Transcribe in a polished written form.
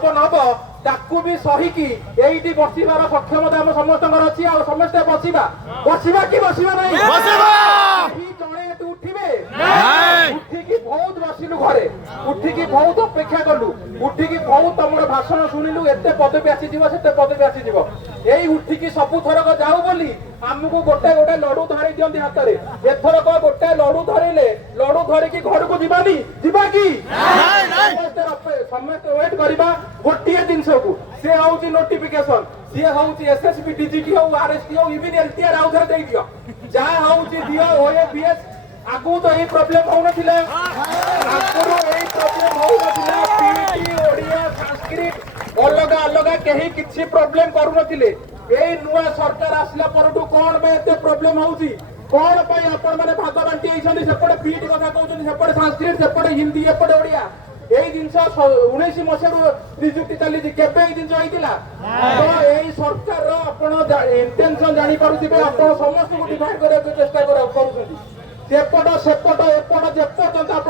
नब नब ताकू भी सहीकी एइटी बसिबार सक्षमता हम समस्तଙ୍କର अछि आ समस्त बसिबा कि बसिबा नहीं जणे एतु उठिबे उठिकी बहुत बसिलु घरे उठिकी बहुत अपेक्षा कलु उठिकी बहुत तमर भाषण सुनिलु एते पदवी आसी जीव सेते पदवी आसी जीव एई उठिकी सब थरक जाऊ बोली आमको गोटे गोटे लडू धरी दियंती हाथ रे एथरक गोटे लडू धरिले लडू धरिकी घर को जीवानी जीवा की समस्त वेट करबा गोटिए दिन को से होउची नोटिफिकेशन से होउची एसएसबी डीजीटी हो आरएसटी हो इवन एलटीआर आउ धरे देई दियो जा होउची दियो ओएबीएस आगु तो ए प्रॉब्लम हो नथिला आगुरो ए प्रॉब्लम हो नथिला पीटी ओडिया संस्कृत अलग अलग केही किछि प्रॉब्लम करू नथिले ए नुवा सरकार आसला परटू कोन बे एते प्रॉब्लम होउची कोन पई आपण माने भाग बांटी आइछन सेपटे पीटी कथा कहउछन सेपटे संस्कृत सेपटे हिंदी एपटे ओडिया এই জিনিস 19 মସିহাରୁ ନିଯୁକ୍ତି ଚାଲିଛି କେବେ ଏଇ ଜିନିଷ ହେଇଥିଲା ତ ଏଇ ସରକାରର ଆପଣ ଇଣ୍ଟେନସନ ଜାଣି ପାରୁଥିବେ ଆପଣ ସମସ୍ତଙ୍କୁ ଡିଭାଇଡ କରିବାକୁ ଚେଷ୍ଟା କରୁଛନ୍ତି ସେପଟ ଏପଟ ଯେପର୍ଯ୍ୟନ୍ତ ଆପଣ